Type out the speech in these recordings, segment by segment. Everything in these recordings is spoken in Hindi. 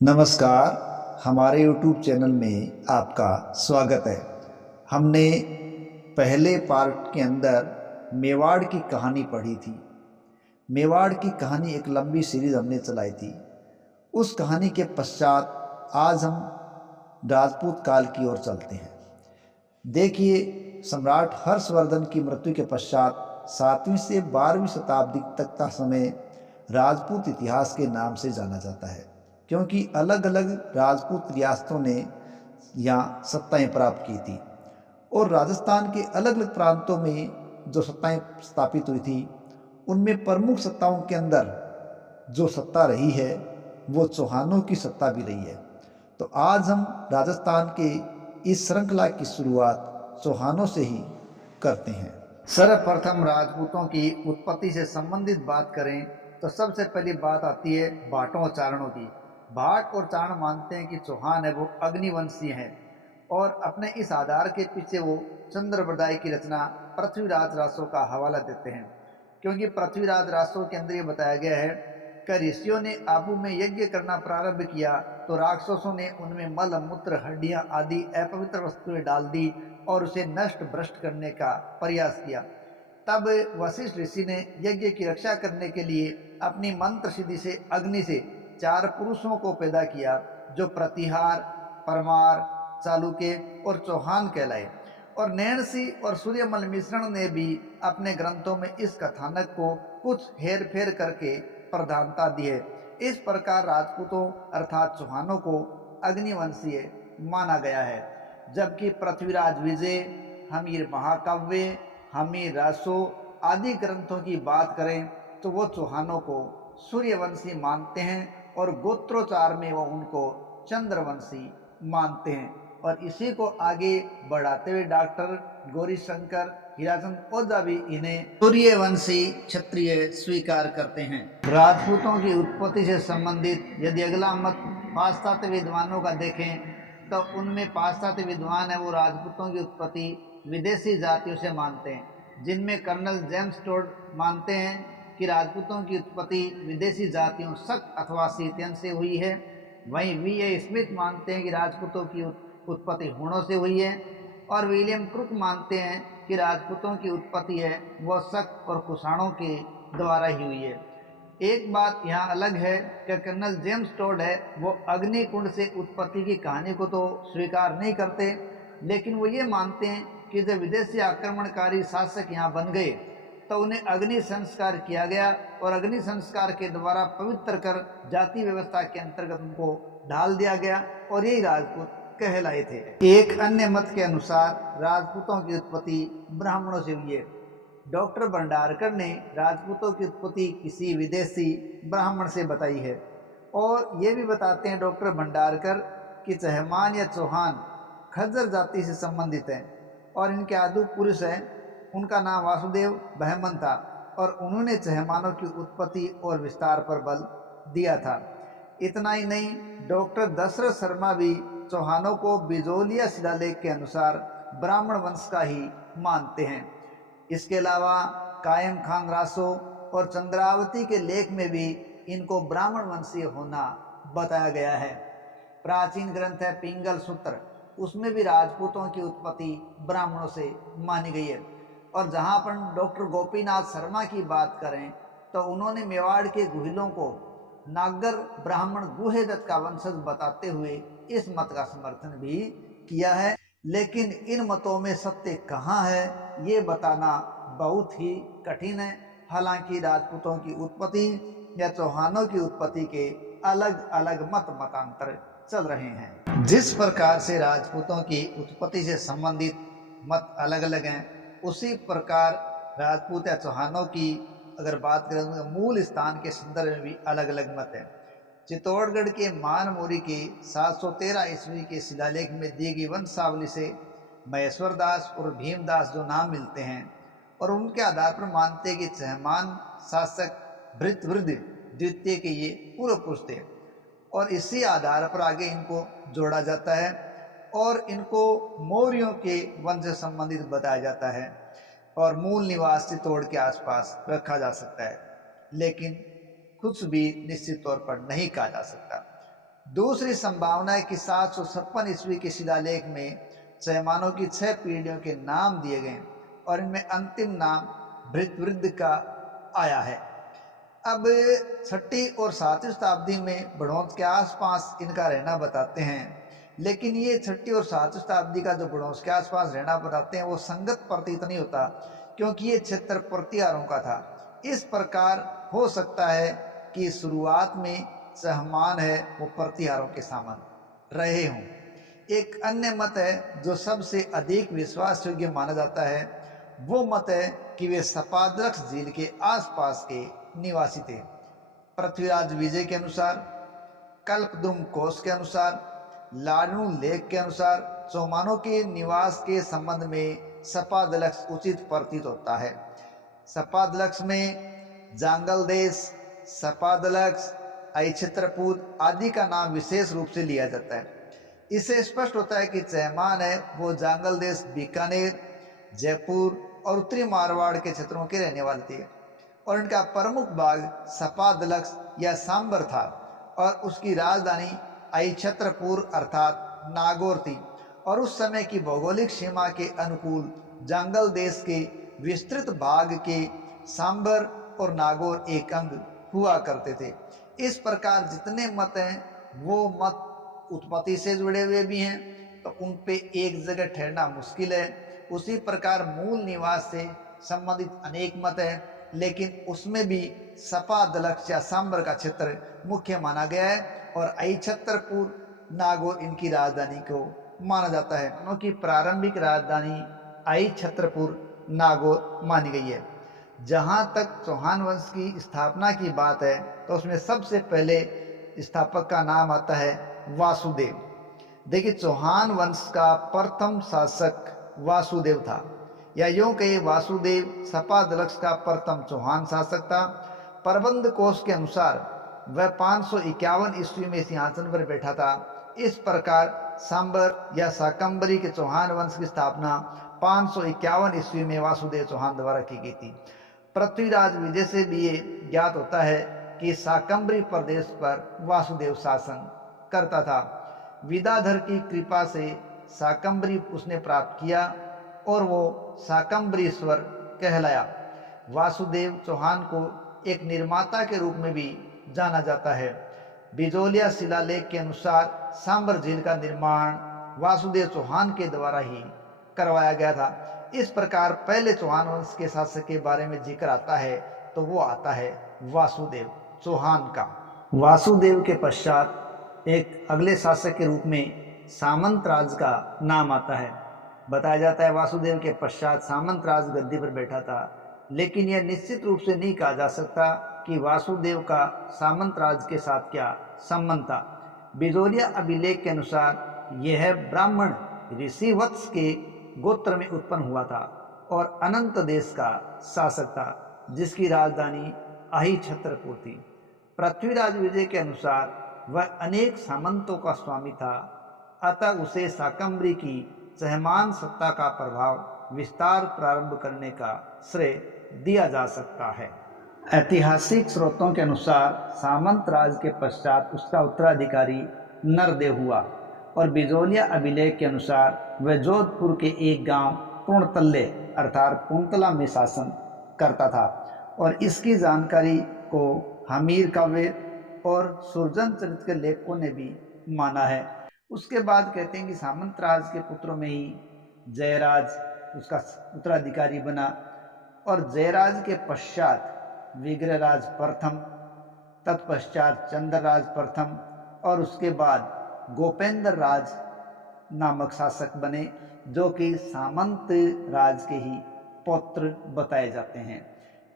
नमस्कार, हमारे YouTube चैनल में आपका स्वागत है। हमने पहले पार्ट के अंदर मेवाड़ की कहानी पढ़ी थी। मेवाड़ की कहानी एक लंबी सीरीज हमने चलाई थी। उस कहानी के पश्चात आज हम राजपूत काल की ओर चलते हैं। देखिए, सम्राट हर्षवर्धन की मृत्यु के पश्चात 7वीं से 12वीं शताब्दी तक का समय राजपूत इतिहास के नाम से जाना जाता है, क्योंकि अलग अलग राजपूत रियासतों ने यहाँ सत्ताएं प्राप्त की थी और राजस्थान के अलग अलग प्रांतों में जो सत्ताएं स्थापित हुई थी, उनमें प्रमुख सत्ताओं के अंदर जो सत्ता रही है वो चौहानों की सत्ता भी रही है। तो आज हम राजस्थान के इस श्रृंखला की शुरुआत चौहानों से ही करते हैं। सर्वप्रथम राजपूतों की उत्पत्ति से संबंधित बात करें तो सबसे पहली बात आती है भाटों और चारणों की। भाट और चारण मानते हैं कि चौहान है वो अग्निवंशीय है और अपने इस आधार के पीछे वो चंद्रबरदाई की रचना पृथ्वीराज रासो का हवाला देते हैं, क्योंकि पृथ्वीराज रासो के अंदर ये बताया गया है कि ऋषियों ने आबू में यज्ञ करना प्रारंभ किया तो राक्षसों ने उनमें मल मूत्र हड्डियां आदि अपवित्र वस्तुएं डाल दी और उसे नष्ट भ्रष्ट करने का प्रयास किया। तब वशिष्ठ ऋषि ने यज्ञ की रक्षा करने के लिए अपनी मंत्र सिद्धि से अग्नि से 4 पुरुषों को पैदा किया, जो प्रतिहार, परमार, चालुके और चौहान कहलाए। और नैणसी और सूर्यमल मिश्रण ने भी अपने ग्रंथों में इस कथानक को कुछ हेर फेर करके प्रधानता दी है। इस प्रकार राजपूतों अर्थात चौहानों को अग्निवंशीय माना गया है, जबकि पृथ्वीराज विजय, हमीर महाकाव्य, हमीर रासो आदि ग्रंथों की बात करें तो वो चौहानों को सूर्यवंशी मानते हैं और गोत्रोच्चार में वो उनको चंद्रवंशी मानते हैं। और इसी को आगे बढ़ाते हुए डॉक्टर गौरीशंकर हीराचंद ओझा भी इन्हें सूर्यवंशी क्षत्रिय स्वीकार करते हैं। राजपूतों की उत्पत्ति से संबंधित यदि अगला मत पाश्चात्य विद्वानों का देखें तो उनमें पाश्चात्य विद्वान है वो राजपूतों की उत्पत्ति विदेशी जातियों से मानते हैं, जिनमें कर्नल जेम्स टोड मानते हैं कि राजपूतों की उत्पत्ति विदेशी जातियों शक अथवा सीतियन से हुई है। वहीं V.A. स्मिथ मानते हैं कि राजपूतों की उत्पत्ति हूणों से हुई है और विलियम क्रुक मानते हैं कि राजपूतों की उत्पत्ति है वह शक और कुषाणों के द्वारा ही हुई है। एक बात यहाँ अलग है कि कर्नल जेम्स टोड है वो अग्निकुंड से उत्पत्ति की कहानी को तो स्वीकार नहीं करते, लेकिन वो ये मानते हैं कि जब विदेशी आक्रमणकारी शासक यहाँ बन गए तो उन्हें अग्नि संस्कार किया गया और अग्नि संस्कार के द्वारा पवित्र कर जाति व्यवस्था के अंतर्गत उनको ढाल दिया गया और यही राजपूत कहलाए थे। एक अन्य मत के अनुसार राजपूतों की उत्पत्ति ब्राह्मणों से हुई है। डॉक्टर भंडारकर ने राजपूतों की उत्पत्ति किसी विदेशी ब्राह्मण से बताई है और ये भी बताते हैं डॉक्टर भंडारकर कि चहमान या चौहान खज्जर जाति से संबंधित हैं और इनके आदि पुरुष हैं, उनका नाम वासुदेव बहमन था और उन्होंने चहमानों की उत्पत्ति और विस्तार पर बल दिया था। इतना ही नहीं, डॉक्टर दशरथ शर्मा भी चौहानों को बिजोलिया शिलालेख के अनुसार ब्राह्मण वंश का ही मानते हैं। इसके अलावा कायम खान रासो और चंद्रावती के लेख में भी इनको ब्राह्मण वंशीय होना बताया गया है। प्राचीन ग्रंथ है पिंगल सूत्र, उसमें भी राजपूतों की उत्पत्ति ब्राह्मणों से मानी गई है। और जहाँ पर डॉक्टर गोपीनाथ शर्मा की बात करें तो उन्होंने मेवाड़ के गुहिलों को नागर ब्राह्मण गुहेदत्त का वंशज बताते हुए इस मत का समर्थन भी किया है। लेकिन इन मतों में सत्य कहाँ है ये बताना बहुत ही कठिन है। हालांकि राजपूतों की उत्पत्ति या चौहानों की उत्पत्ति के अलग अलग मतांतर चल रहे हैं। जिस प्रकार से राजपूतों की उत्पत्ति से संबंधित मत अलग अलग हैं, उसी प्रकार राजपूत या चौहानों की अगर बात करें तो मूल स्थान के संदर्भ में भी अलग अलग मत है। चित्तौड़गढ़ के मानमोरी के 713 ईस्वी के शिलालेख में दी गई वंशावली से महेश्वर दास और भीमदास जो नाम मिलते हैं और उनके आधार पर मानते हैं कि चहमान शासक भृतवृद्ध द्वितीय के ये पूर्व पुरुष थे और इसी आधार पर आगे इनको जोड़ा जाता है और इनको मौर्यों के वंश से संबंधित बताया जाता है और मूल निवास चित्तौड़ के आसपास रखा जा सकता है, लेकिन कुछ भी निश्चित तौर पर नहीं कहा जा सकता। दूसरी संभावना है कि 756 ईस्वी के शिलालेख में चयमानों की 6 पीढ़ियों के नाम दिए गए और इनमें अंतिम नाम भृतवृद्ध का आया है। अब 6ठी और 7वीं शताब्दी में बढ़ौत के आसपास इनका रहना बताते हैं, लेकिन ये 6ठी और 7वीं शताब्दी का जो बढ़ौत के आसपास रहना बताते हैं वो संगत प्रतीत नहीं होता, क्योंकि ये क्षेत्र प्रतिहारों का था। इस प्रकार हो सकता है कि शुरुआत में सहमान है वो प्रतिहारों के सामान रहे हों। एक अन्य मत है जो सबसे अधिक विश्वास योग्य माना जाता है, वो मत है कि वे सपादरक्ष झील के आसपास के निवासी थे। पृथ्वीराज विजय के अनुसार, कल्पद्रुम कोश के अनुसार, लाडनू लेख के अनुसार चौहानों के निवास के संबंध में सपादलक्ष उचित प्रतीत होता है। सपादलक्ष में जांगल देश, सपादलक्ष, अहिछत्रपुर आदि का नाम विशेष रूप से लिया जाता है। इससे स्पष्ट होता है कि चयमान है वो जांगल देश, बीकानेर, जयपुर और उत्तरी मारवाड़ के क्षेत्रों के रहने वाले थे और इनका प्रमुख भाग सपादलक्ष या सांबर था और उसकी राजधानी अहिछत्रपुर अर्थात नागौर थी और उस समय की भौगोलिक सीमा के अनुकूल जांगल देश के विस्तृत भाग के सांबर और नागौर एक अंग हुआ करते थे। इस प्रकार जितने मत हैं वो मत उत्पत्ति से जुड़े हुए भी हैं, तो उन पे एक जगह ठहरना मुश्किल है। उसी प्रकार मूल निवास से संबंधित अनेक मत है, लेकिन उसमें भी सपादलक्ष या सांबर का क्षेत्र मुख्य माना गया है और अहिछत्रपुर नागौर इनकी राजधानी को माना जाता है। उनकी प्रारंभिक राजधानी अहिछत्रपुर नागौर मानी गई है। जहाँ तक चौहान वंश की स्थापना की बात है तो उसमें सबसे पहले स्थापक का नाम आता है वासुदेव। देखिए, चौहान वंश का प्रथम शासक वासुदेव था, या यूं कहिए वासुदेव सपादलक्ष का प्रथम चौहान शासक था। प्रबंध कोश के अनुसार वह 551 ईस्वी में सिंहासन पर बैठा था। इस प्रकार सांबर या शाकंभरी के चौहान वंश की स्थापना 551 ईस्वी में वासुदेव चौहान द्वारा की गई थी। पृथ्वीराज विजय से भी ये ज्ञात होता है कि शाकंभरी प्रदेश पर वासुदेव शासन करता था। विदाधर की कृपा से शाकंभरी उसने प्राप्त किया और वो शाकंभरीश्वर कहलाया। वासुदेव चौहान को एक निर्माता के रूप में भी जाना जाता है। बिजोलिया शिलालेख के अनुसार सांबर झील का निर्माण वासुदेव चौहान के द्वारा ही करवाया गया था। इस प्रकार पहले चौहान वंश के शासक के बारे में जिक्र आता है तो वो आता है वासुदेव चौहान का। वासुदेव के पश्चात एक अगले शासक के रूप में सामंत राज का नाम आता है। बताया जाता है वासुदेव के पश्चात सामंत राज गद्दी पर बैठा था, लेकिन यह निश्चित रूप से नहीं कहा जा सकता कि वासुदेव का सामंत राज के साथ क्या संबंध था। बिजोलिया अभिलेख के अनुसार यह ब्राह्मण ऋषि वत्स के गोत्र में उत्पन्न हुआ था और अनंत देश का शासक था, जिसकी राजधानी अहिछत्रपुर थी। पृथ्वीराज विजय के अनुसार वह अनेक सामंतों का स्वामी था, अतः उसे शाकंभरी की चहमान सत्ता का प्रभाव विस्तार प्रारंभ करने का श्रेय दिया जा सकता है। ऐतिहासिक स्रोतों के अनुसार सामंत राज के पश्चात उसका उत्तराधिकारी नरदेव हुआ और बिजोलिया अभिलेख के अनुसार वह जोधपुर के एक गांव पूर्णतल्ले अर्थात पुंतला में शासन करता था और इसकी जानकारी को हमीर काव्य और सुरजन चरित्र के लेखकों ने भी माना है। उसके बाद कहते हैं कि सामंत राज के पुत्रों में ही जयराज उसका उत्तराधिकारी बना और जयराज के पश्चात विग्रहराज प्रथम, तत्पश्चात चंद्रराज प्रथम और उसके बाद गोपेंद्र राज नामक शासक बने, जो कि सामंत राज के ही पौत्र बताए जाते हैं।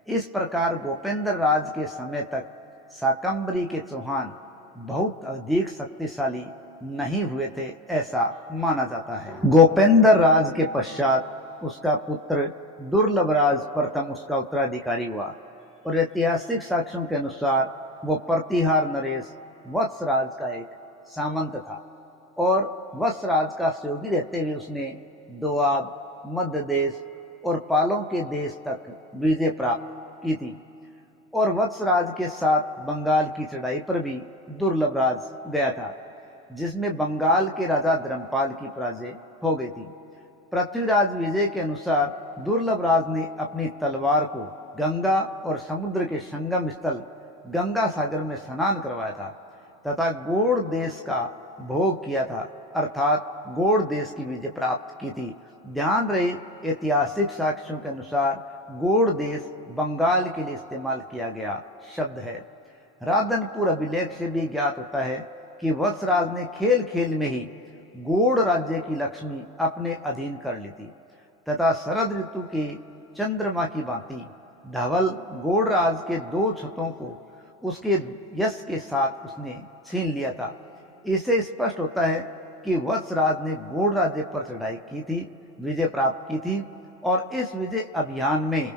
इस प्रकार गोपेंद्र राज के समय तक शाकंभरी के चौहान बहुत अधिक शक्तिशाली नहीं हुए थे, ऐसा माना जाता है। गोपेंद्र राज के पश्चात उसका पुत्र दुर्लभ राज प्रथम उसका उत्तराधिकारी हुआ और ऐतिहासिक साक्ष्यों के अनुसार वो प्रतिहार नरेश वत्सराज का एक सामंत था और वत्सराज का सहयोगी रहते हुए उसने दोआब, मध्य देश और पालों के देश तक विजय प्राप्त की थी और वत्सराज के साथ बंगाल की चढ़ाई पर भी दुर्लभ राज गया था। जिसमें बंगाल के राजा धर्मपाल की पराजय हो गई थी। पृथ्वीराज विजय के अनुसार दुर्लभ राज ने अपनी तलवार को गंगा और समुद्र के संगम स्थल गंगा सागर में स्नान करवाया था तथा गौड़ देश का भोग किया था, अर्थात गौड़ देश की विजय प्राप्त की थी। ध्यान रहे, ऐतिहासिक साक्ष्यों के अनुसार गौड़ देश बंगाल के लिए इस्तेमाल किया गया शब्द है। राधनपुर अभिलेख से भी ज्ञात होता है कि वत्सराज ने खेल खेल में ही गौड़ राज्य की लक्ष्मी अपने अधीन कर ली थी तथा शरद ऋतु के चंद्रमा की भांति धवल गौड़ राज के 2 छतों को उसके यश के साथ उसने छीन लिया था। इससे स्पष्ट होता है कि वत्सराज ने गौड़ राज्य पर चढ़ाई की थी, विजय प्राप्त की थी और इस विजय अभियान में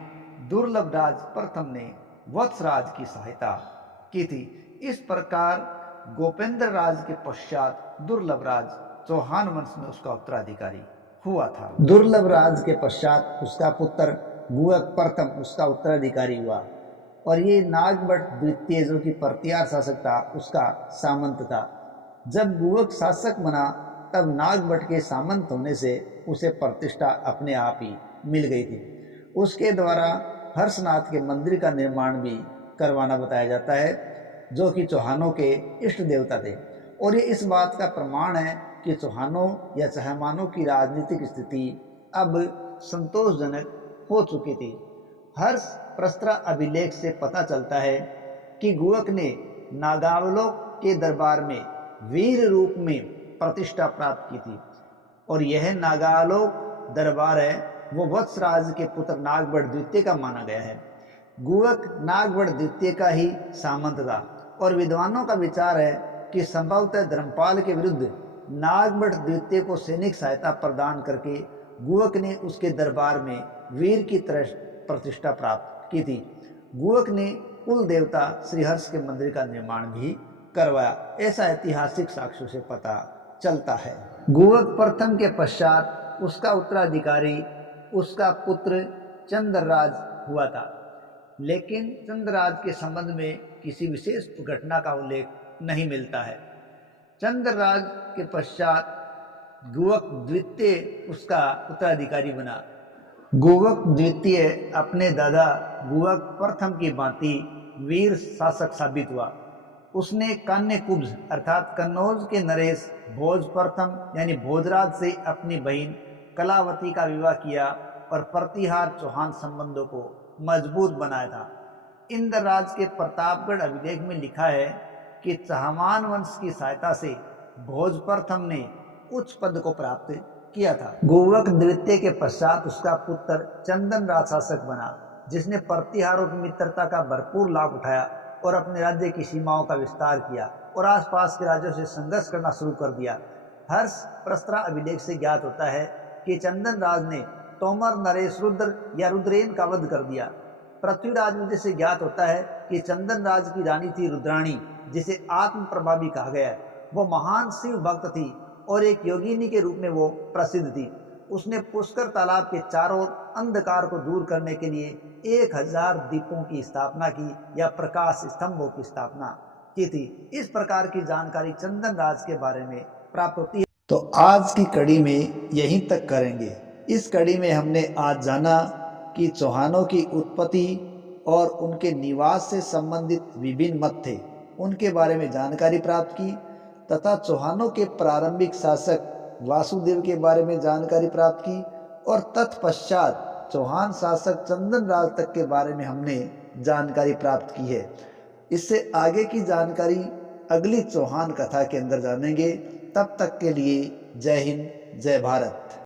दुर्लभ राज प्रथम ने वत्सराज की सहायता की थी। इस प्रकार गोपेंद्र राज के पश्चात दुर्लभ राज चौहान वंश में उसका उत्तराधिकारी हुआ था। दुर्लभ राज के पश्चात उसका पुत्र गुहक प्रथम उसका उत्तराधिकारी हुआ और ये नागभट्ट द्वितीय जो कि प्रतिहार शासक था उसका सामंत था। जब गुहक शासक बना तब नागभट्ट के सामंत होने से उसे प्रतिष्ठा अपने आप ही मिल गई थी। उसके द्वारा हर्षनाथ के मंदिर का निर्माण भी करवाना बताया जाता है जो कि चौहानों के इष्ट देवता थे और ये इस बात का प्रमाण है कि चौहानों या चहमानों की राजनीतिक स्थिति अब संतोषजनक हो चुकी थी। हर्ष प्रस्त्र अभिलेख से पता चलता है कि गुहक ने नागावलोक के दरबार में वीर रूप में प्रतिष्ठा प्राप्त की थी और यह नागालोक दरबार है वो वत्सराज के पुत्र नागभट्ट द्वितीय का माना गया है। गुहक नागभट्ट द्वितीय का ही सामंत था और विद्वानों का विचार है कि संभवतः धर्मपाल के विरुद्ध नागभट्ट द्वितीय को सैनिक सहायता प्रदान करके गुहक ने उसके दरबार में वीर की तरह प्रतिष्ठा प्राप्त की थी। गुहक ने कुल देवता श्रीहर्ष के मंदिर का निर्माण भी करवाया, ऐसा ऐतिहासिक साक्ष्यों से पता चलता है। गुहक प्रथम के पश्चात उसका उत्तराधिकारी उसका पुत्र चंद्रराज हुआ था, लेकिन चंद्रराज के संबंध में किसी विशेष घटना का उल्लेख नहीं मिलता है। चंद्रराज के पश्चात गुहक द्वितीय उसका उत्तराधिकारी बना। गुहक द्वितीय अपने दादा गुहक प्रथम की भांति वीर शासक साबित हुआ। उसने कान्य कुब्ज अर्थात कन्नौज के नरेश भोज प्रथम यानी भोजराज से अपनी बहन कलावती का विवाह किया और प्रतिहार चौहान संबंधों को मजबूत बनाया था। इंद्रराज के प्रतापगढ़ अभिलेख में लिखा है कि चहमान वंश की सहायता से भोज प्रथम ने उच्च पद को प्राप्त किया था। गुहक द्वितीय के पश्चात उसका पुत्र चंदन राज शासक बना जिसने प्रतिहारों की मित्रता का भरपूर लाभ उठाया और अपने राज्य की सीमाओं का विस्तार किया और आसपास के राज्यों से संघर्ष करना शुरू कर दिया। हर्ष प्रस्त्र अभिलेख से ज्ञात होता है कि चंदन राज ने तोमर नरेश रुद्र या रुद्रेन का वध कर दिया। पृथ्वीराज विजय से ज्ञात होता है कि चंदन राज की रानी थी रुद्राणी जिसे आत्म प्रभावी कहा गया है। वो महान शिव भक्त थी और एक योगिनी के रूप में वो प्रसिद्ध थी। उसने पुष्कर तालाब के चारों ओर अंधकार को दूर करने के लिए 1000 दीपों की स्थापना की या प्रकाश स्तंभों की स्थापना की थी। इस प्रकार की जानकारी चंदन राज के बारे में प्राप्त होती है। तो आज की कड़ी में यहीं तक करेंगे। इस कड़ी में हमने आज जाना कि चौहानों की उत्पत्ति और उनके निवास से संबंधित विभिन्न मत थे, उनके बारे में जानकारी प्राप्त की तथा चौहानों के प्रारंभिक शासक वासुदेव के बारे में जानकारी प्राप्त की और तत्पश्चात चौहान शासक चंदन राज तक के बारे में हमने जानकारी प्राप्त की है। इससे आगे की जानकारी अगली चौहान कथा के अंदर जानेंगे। तब तक के लिए जय हिंद, जय भारत।